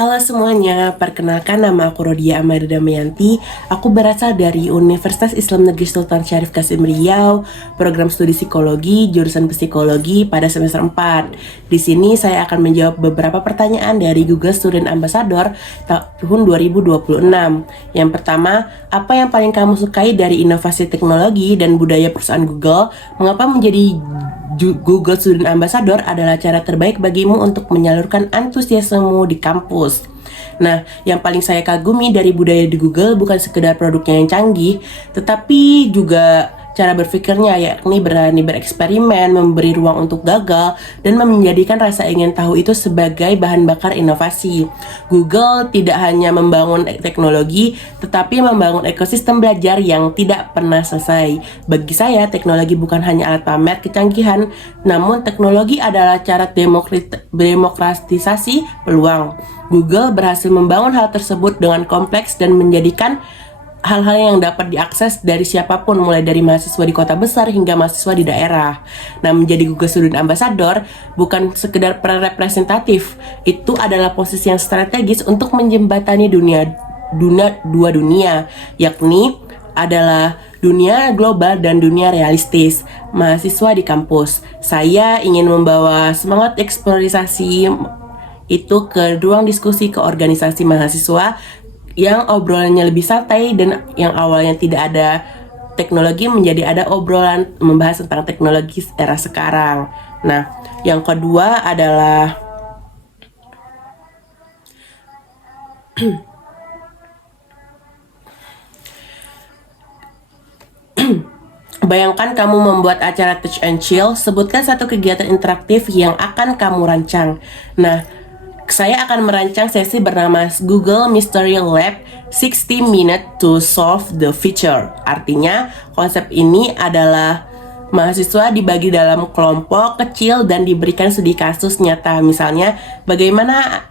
Halo semuanya, perkenalkan nama aku Rodia Amada Damayanti. Aku berasal dari Universitas Islam Negeri Sultan Syarif Qasim Riau, program studi psikologi, jurusan psikologi pada semester 4. Di sini saya akan menjawab beberapa pertanyaan dari Google Student Ambassador tahun 2026. Yang pertama, apa yang paling kamu sukai dari inovasi teknologi dan budaya perusahaan Google? Mengapa menjadi Google Student Ambassador adalah cara terbaik bagimu untuk menyalurkan antusiasmemu di kampus. Nah, yang paling saya kagumi dari budaya di Google bukan sekedar produknya yang canggih, tetapi juga cara berpikirnya, yakni berani bereksperimen, memberi ruang untuk gagal, dan menjadikan rasa ingin tahu itu sebagai bahan bakar inovasi. Google tidak hanya membangun teknologi, tetapi membangun ekosistem belajar yang tidak pernah selesai. Bagi saya, teknologi bukan hanya alat pamer kecanggihan, namun teknologi adalah cara demokratisasi peluang. Google berhasil membangun hal tersebut dengan kompleks dan menjadikan hal-hal yang dapat diakses dari siapapun, mulai dari mahasiswa di kota besar hingga mahasiswa di daerah. Nah, menjadi Google Student Ambassador bukan sekedar representatif, itu adalah posisi yang strategis untuk menjembatani dua dunia, yakni adalah dunia global dan dunia realistis. Mahasiswa di kampus, saya ingin membawa semangat eksplorasi itu ke ruang diskusi ke organisasi mahasiswa yang obrolannya lebih santai, dan yang awalnya tidak ada teknologi menjadi ada obrolan membahas tentang teknologi era sekarang. Nah, yang kedua adalah bayangkan kamu membuat acara Touch and Chill. Sebutkan satu kegiatan interaktif yang akan kamu rancang. Nah, saya akan merancang sesi bernama Google Mystery Lab 60 Minutes to Solve the Future. Artinya, konsep ini adalah mahasiswa dibagi dalam kelompok kecil dan diberikan studi kasus nyata. Misalnya, bagaimana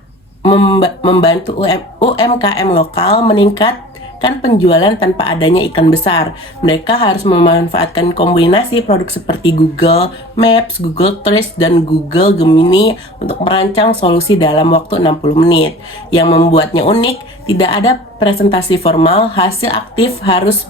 membantu UMKM lokal meningkatkan penjualan tanpa adanya iklan besar. Mereka harus memanfaatkan kombinasi produk seperti Google Maps, Google Trends, dan Google Gemini untuk merancang solusi dalam waktu 60 menit. Yang membuatnya unik, tidak ada presentasi formal, hasil aktif harus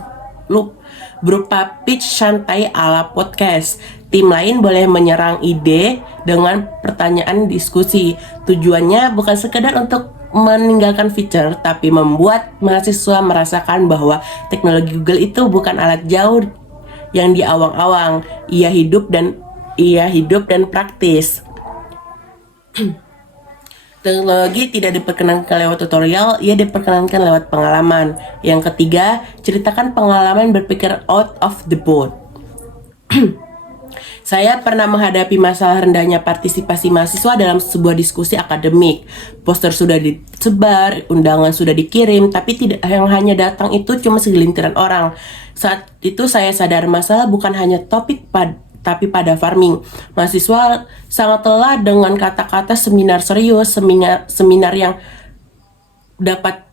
berupa pitch santai ala podcast. Tim lain boleh menyerang ide dengan pertanyaan diskusi. Tujuannya bukan sekedar untuk meninggalkan feature, tapi membuat mahasiswa merasakan bahwa teknologi Google itu bukan alat jauh yang diawang-awang. Ia hidup dan praktis. Teknologi tidak diperkenankan lewat tutorial, ia diperkenankan lewat pengalaman. Yang ketiga, ceritakan pengalaman berpikir out of the boat. Saya pernah menghadapi masalah rendahnya partisipasi mahasiswa dalam sebuah diskusi akademik. Poster sudah disebar, undangan sudah dikirim, tapi tidak yang hanya datang itu cuma segelintiran orang. Saat itu saya sadar masalah bukan hanya topik tapi pada farming. Mahasiswa sangat lelah dengan kata-kata seminar serius, seminar yang dapat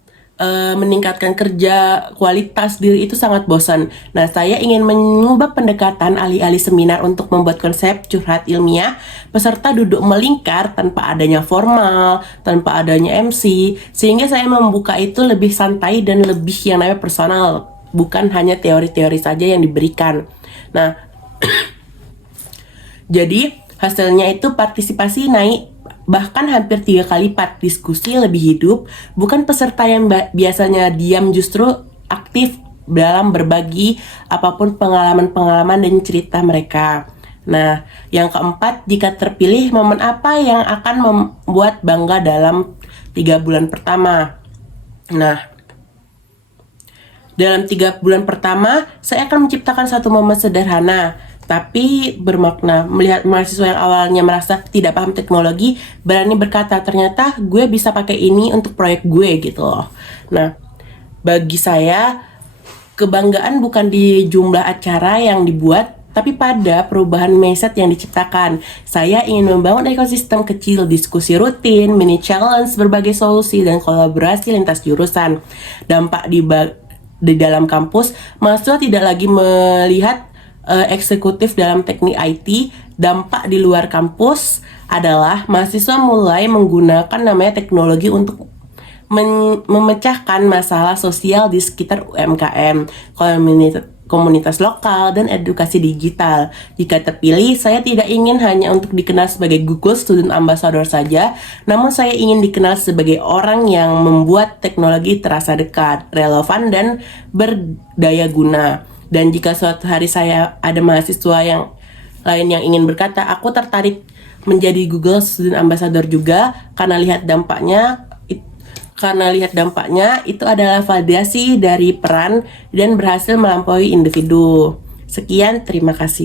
meningkatkan kerja, kualitas diri itu sangat bosan. Nah, saya ingin mengubah pendekatan alih-alih seminar untuk membuat konsep curhat ilmiah. Peserta duduk melingkar tanpa adanya formal, tanpa adanya MC, sehingga saya membuka itu lebih santai dan lebih yang namanya personal, bukan hanya teori-teori saja yang diberikan. Nah, jadi hasilnya itu partisipasi naik bahkan hampir 3 kali lipat, diskusi lebih hidup, bukan peserta yang biasanya diam justru aktif dalam berbagi apapun pengalaman-pengalaman dan cerita mereka. Nah, yang keempat, jika terpilih, momen apa yang akan membuat bangga dalam 3 bulan pertama? Nah, dalam 3 bulan pertama, saya akan menciptakan satu momen sederhana tapi bermakna. Melihat mahasiswa yang awalnya merasa tidak paham teknologi berani berkata, ternyata gue bisa pakai ini untuk proyek gue gitu loh. Nah, bagi saya kebanggaan bukan di jumlah acara yang dibuat, tapi pada perubahan mindset yang diciptakan. Saya ingin membangun ekosistem kecil, diskusi rutin, mini challenge, berbagai solusi, dan kolaborasi lintas jurusan. Dampak di dalam kampus, mahasiswa tidak lagi melihat eksekutif dalam teknik IT. Dampak di luar kampus adalah mahasiswa mulai menggunakan namanya teknologi untuk memecahkan masalah sosial di sekitar UMKM, komunitas lokal, dan edukasi digital. Jika terpilih, saya tidak ingin hanya untuk dikenal sebagai Google Student Ambassador saja, namun saya ingin dikenal sebagai orang yang membuat teknologi terasa dekat, relevan, dan berdaya guna. Dan jika suatu hari saya ada mahasiswa yang lain yang ingin berkata, aku tertarik menjadi Google Student Ambassador juga karena lihat dampaknya itu adalah validasi dari peran dan berhasil melampaui individu. Sekian, terima kasih.